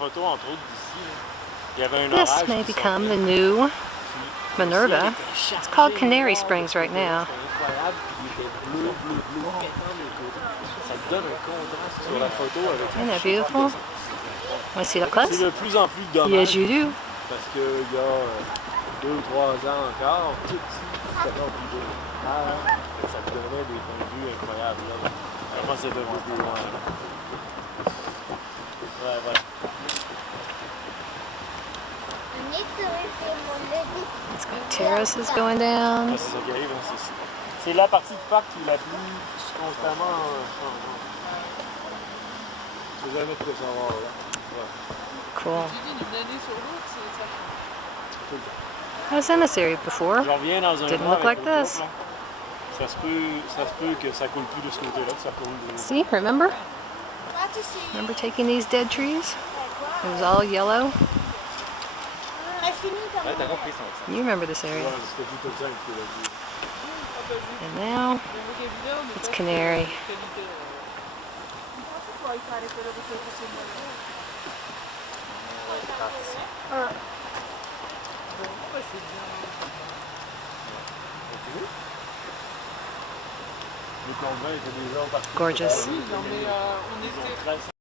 photos, entre autres, d'ici. Il y avait un This orage may qui become sortait. the new Puis, Minerva. It's called Canary Springs right now. C'était incroyable, puis il était bleu, pétant des côtés. Ça te donne un contraste sur la photo avec Isn't that beautiful? Want to see it up close? C'est de plus en plus dommage. Yes, you do. Parce qu'il y a 2 ou 3 ans encore, tout c'était rempli de lumière. Ça te donnait des points de vue incroyables. Là. Vraiment, c'est de beaucoup loin. Là. Ouais, voilà. It's got terraces going down. C'est ça qui arrive, hein, c'est la partie du parc qui est la plus constamment en changement. Je sais jamais ce que ça va là. Ouais. Cool. D'une année sur l'autre, ça change. Tout le temps. I was in this area before. Je reviens dans un Didn't mois look like avec l'autre this. groupe, là. Ça se peut que ça coule plus de ce côté-là, que ça coule de... See, remember? Remember taking these dead trees? It was all yellow. Ouais, t'as compris ça. You remember this area. Ouais, c'était tout comme ça que tu l'as dit. And now, it's Canary. Gorgeous. Non, mais on était...